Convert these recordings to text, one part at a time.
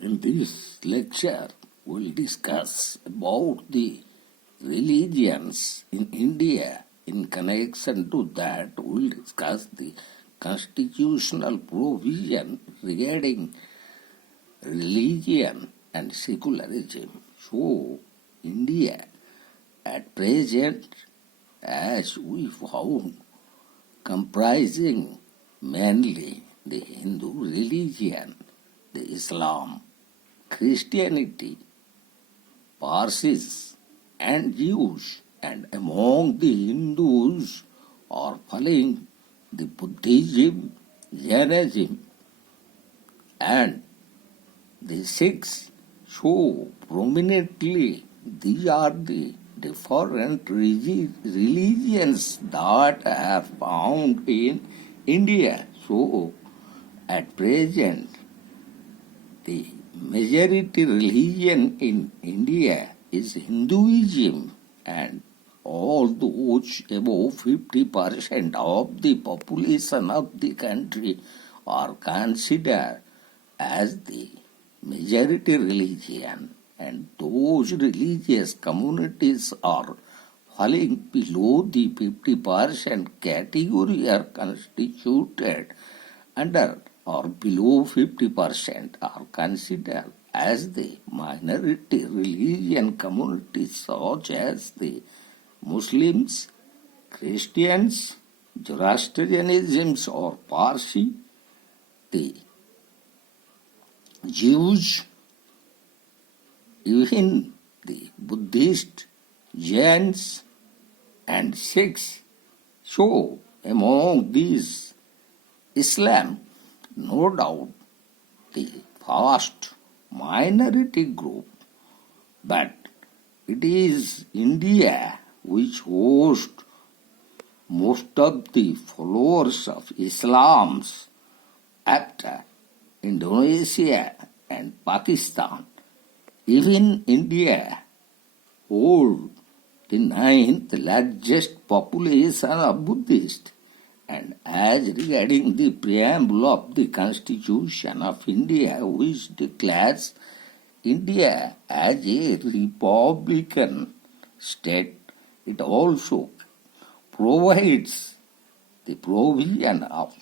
In this lecture, we'll discuss about the religions in India. In connection to that, we'll discuss the constitutional provision regarding religion and secularism. So, India at present, as we found, comprising mainly the Hindu religion, the Islam, Christianity, Parses, and Jews, and among the Hindus are following the Buddhism, Jainism, and the Sikhs. So prominently, these are the different religions that are found in India. So at present, the majority religion in India is Hinduism, and all those above 50% of the population of the country are considered as the majority religion, and those religious communities are falling below the 50% category are constituted under or below 50% are considered as the minority religion communities such as the Muslims, Christians, Zoroastrianism or Parsese, the Jews, even the Buddhist, Jains and Sikhs. So among these, Islam, no doubt, the vast minority group, but it is India which hosts most of the followers of Islam after Indonesia and Pakistan. Even India holds the ninth largest population of Buddhists. And as regarding the Preamble of the Constitution of India, which declares India as a republican state, it also provides the provision of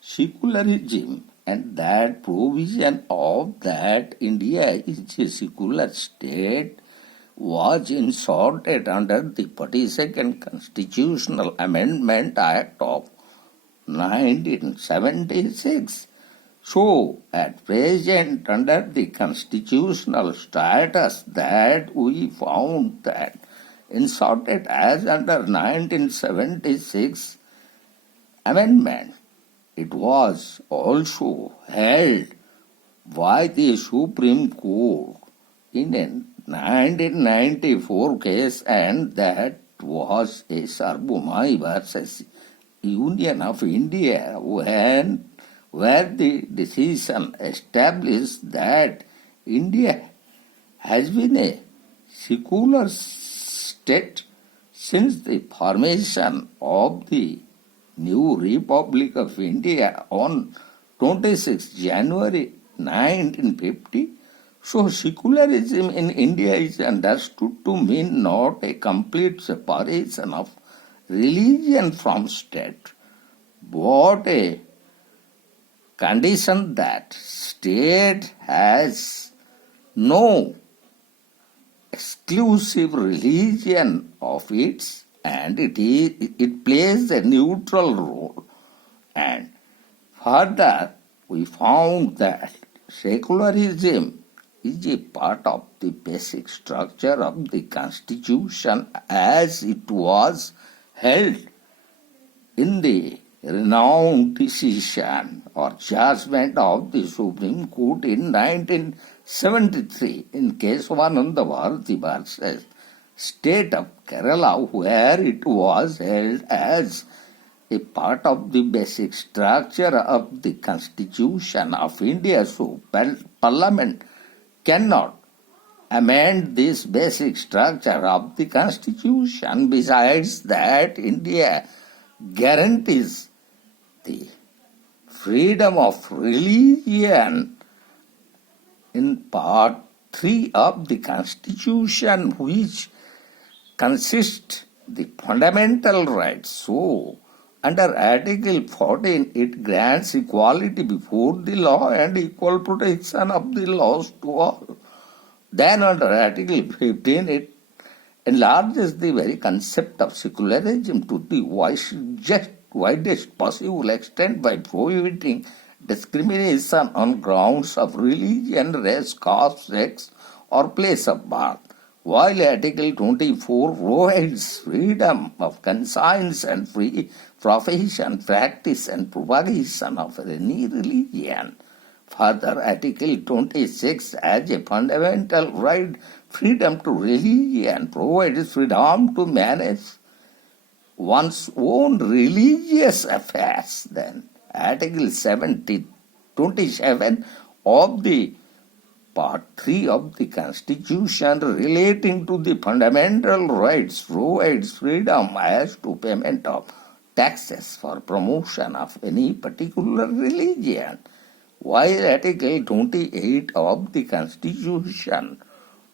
secularism, and that provision of that India is a secular state was inserted under the 42nd Constitutional Amendment Act of 1976. So, at present, under the constitutional status that we found that inserted as under 1976 amendment, it was also held by the Supreme Court in a 1994 case, and that was a Sarbumai versus Union of India, where the decision established that India has been a secular state since the formation of the new Republic of India on 26 January 1950. So secularism in India is understood to mean not a complete separation of religion from state, but a condition that state has no exclusive religion of its, and it plays a neutral role. And further, we found that secularism is a part of the basic structure of the Constitution as it was held in the renowned decision or judgment of the Supreme Court in 1973 in Kesavananda Bharati versus State of Kerala, where it was held as a part of the basic structure of the Constitution of India. So Parliament cannot amend this basic structure of the Constitution. Besides that, India guarantees the freedom of religion in part 3 of the Constitution, which consists the fundamental rights. So, under Article 14, it grants equality before the law and equal protection of the laws to all. Then under Article 15, it enlarges the very concept of secularism to the widest possible extent by prohibiting discrimination on grounds of religion, race, caste, sex, or place of birth, while Article 24 provides freedom of conscience and free profession, practice, and propagation of any religion. Further, Article 26 as a fundamental right, freedom to religion, provides freedom to manage one's own religious affairs. Then, Article 27 of the Part 3 of the Constitution relating to the fundamental rights provides freedom as to payment of taxes for promotion of any particular religion, while Article 28 of the Constitution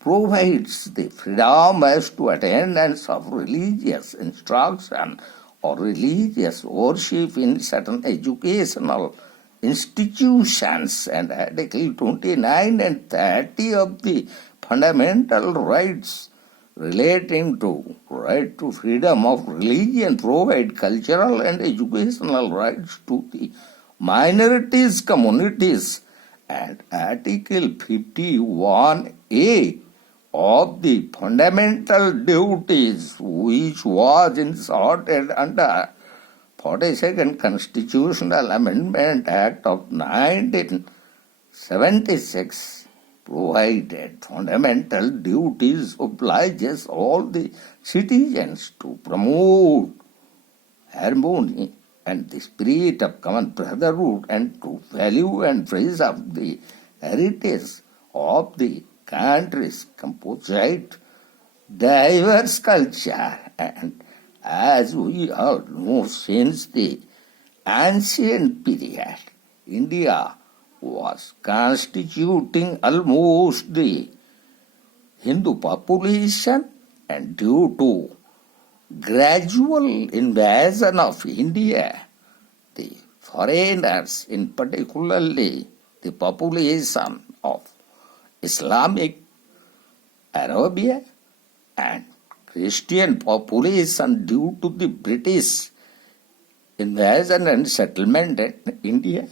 provides the freedom as to attendance of religious instruction or religious worship in certain educational institutions, and Article 29 and 30 of the fundamental rights relating to right to freedom of religion provide cultural and educational rights to the minorities communities, and Article 51A of the fundamental duties, which was inserted under 42nd Constitutional Amendment Act of 1976, provided fundamental duties obliges all the citizens to promote harmony and the spirit of common brotherhood and to value and preserve the heritage of the country's composite diverse culture. And as we all know, since the ancient period, India was constituting almost the Hindu population, and due to gradual invasion of India, the foreigners, in particularly the population of Islamic Arabia and Christian population, due to the British invasion and settlement in India,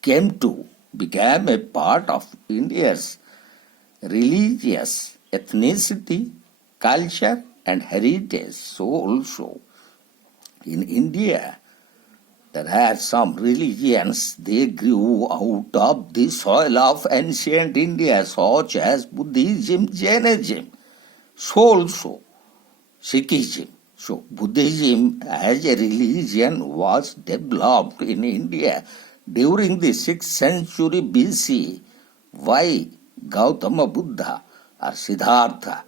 became a part of India's religious ethnicity, culture, and heritage. So also in India, there are some religions, they grew out of the soil of ancient India, such as Buddhism, Jainism. So also Sikhism. So Buddhism as a religion was developed in India during the 6th century BC by Gautama Buddha or Siddhartha,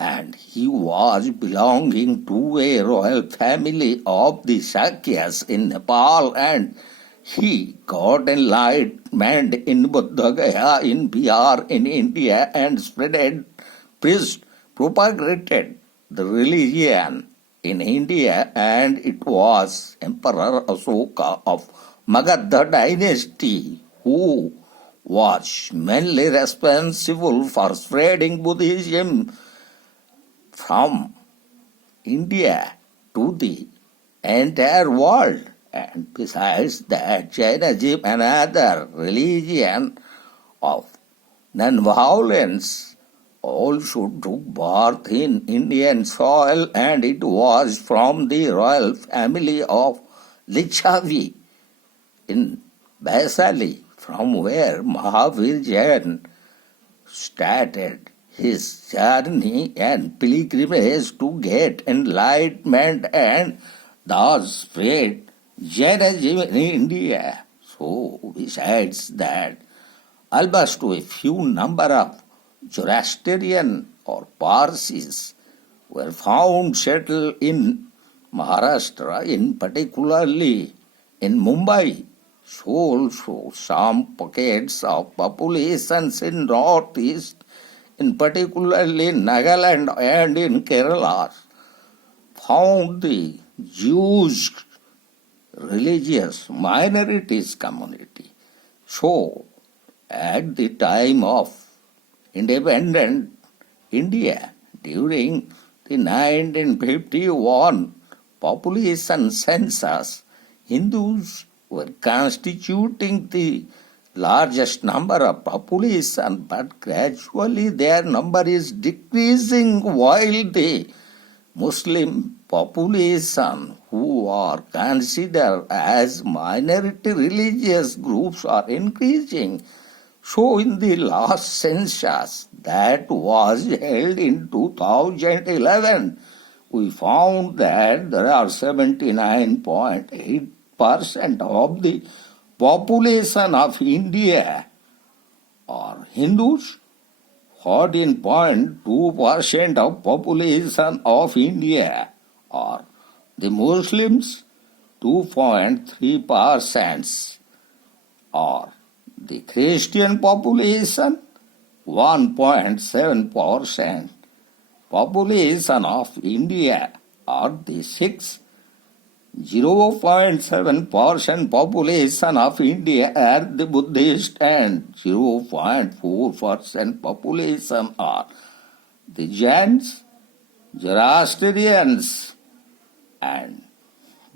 and he was belonging to a royal family of the Shakyas in Nepal, and he got enlightenment in Bodh Gaya in Bihar in India and propagated the religion in India, and it was Emperor Asoka of Magadha dynasty who was mainly responsible for spreading Buddhism from India to the entire world. And besides that, Jainism, another religion of non-violence, also took birth in Indian soil, and it was from the royal family of Lichavi in Vaishali, from where Mahavir Jain started his journey and pilgrimage to get enlightenment and thus spread Jainism in India. So, besides that, almost a few number of Zoroastrian or Parsees were found settled in Maharashtra, in particularly in Mumbai So also some pockets of populations in northeast, in particularly Nagaland and in Kerala, found the Jewish religious minorities community. So, at the time of independent India, during the 1951 population census, Hindus were constituting the largest number of population, but gradually their number is decreasing while the Muslim population who are considered as minority religious groups are increasing. So in the last census that was held in 2011, we found that there are 79.8% of the population of India are Hindus, 14.2% of population of India are the Muslims, 2.3% are the Christian population, 1.7% population of India are the Sikhs, 0.7% population of India are the Buddhist, and 0.4% population are the Jains, Zoroastrians, and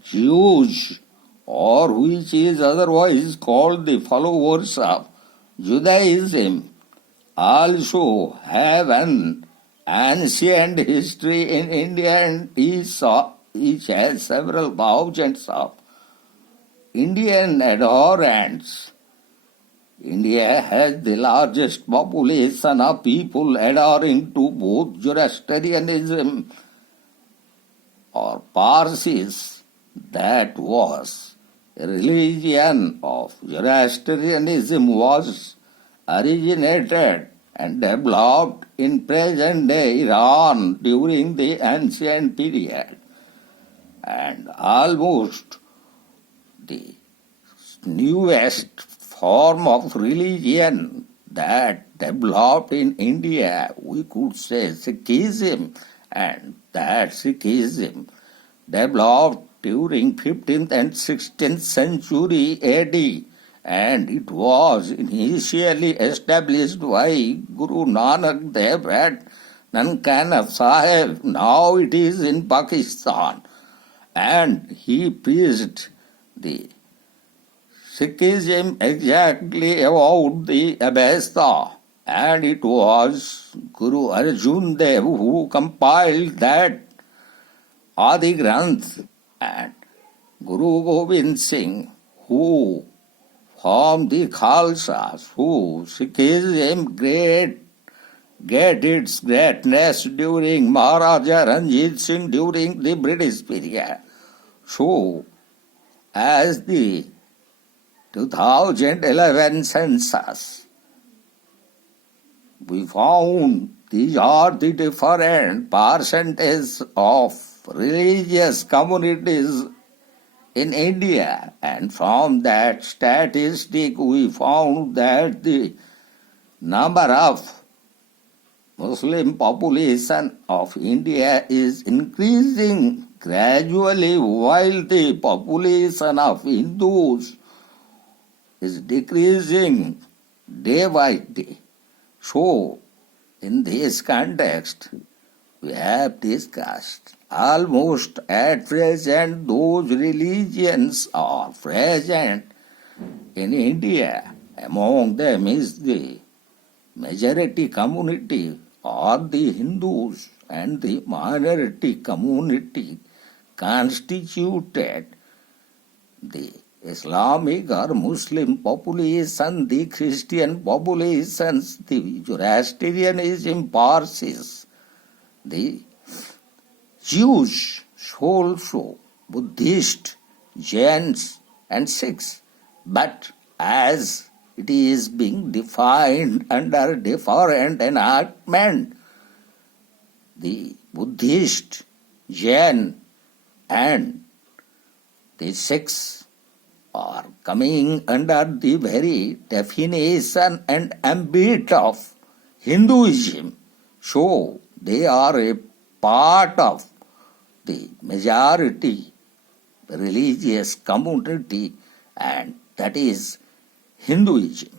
Jews, or which is otherwise called the followers of Judaism, also have an ancient history in India, and each has several thousands of Indian adherents. India has the largest population of people adhering to both Zoroastrianism or Parsese, that was a religion of Zoroastrianism, was originated and developed in present-day Iran during the ancient period, and almost the newest form of religion that developed in India, we could say Sikhism, and that Sikhism developed during 15th and 16th century AD, and it was initially established by Guru Nanak Dev at Nankana Sahib. Now it is in Pakistan, and he preached the Sikhism exactly about the Avesta, and it was Guru Arjun Dev who compiled that Adi Granth, and Guru Gobind Singh who formed the Khalsas, who Sikhism get its greatness during Maharaja Ranjit Singh during the British period. So, as the 2011 census, we found these are the different percentages of religious communities in India, and from that statistic we found that the number of Muslim population of India is increasing gradually while the population of Hindus is decreasing day by day. So, in this context, we have discussed almost at present those religions are present in India. Among them is the majority community or the Hindus, and the minority community constituted the Islamic or Muslim population, the Christian populations, the Zoroastrianism, Parsis, the Jews, also Buddhist, Jains, and Sikhs. But as it is being defined under different enactment, the Buddhist, Jain, and the Sikhs are coming under the very definition and ambit of Hinduism. So they are a part of the majority religious community, and that is Hinduism.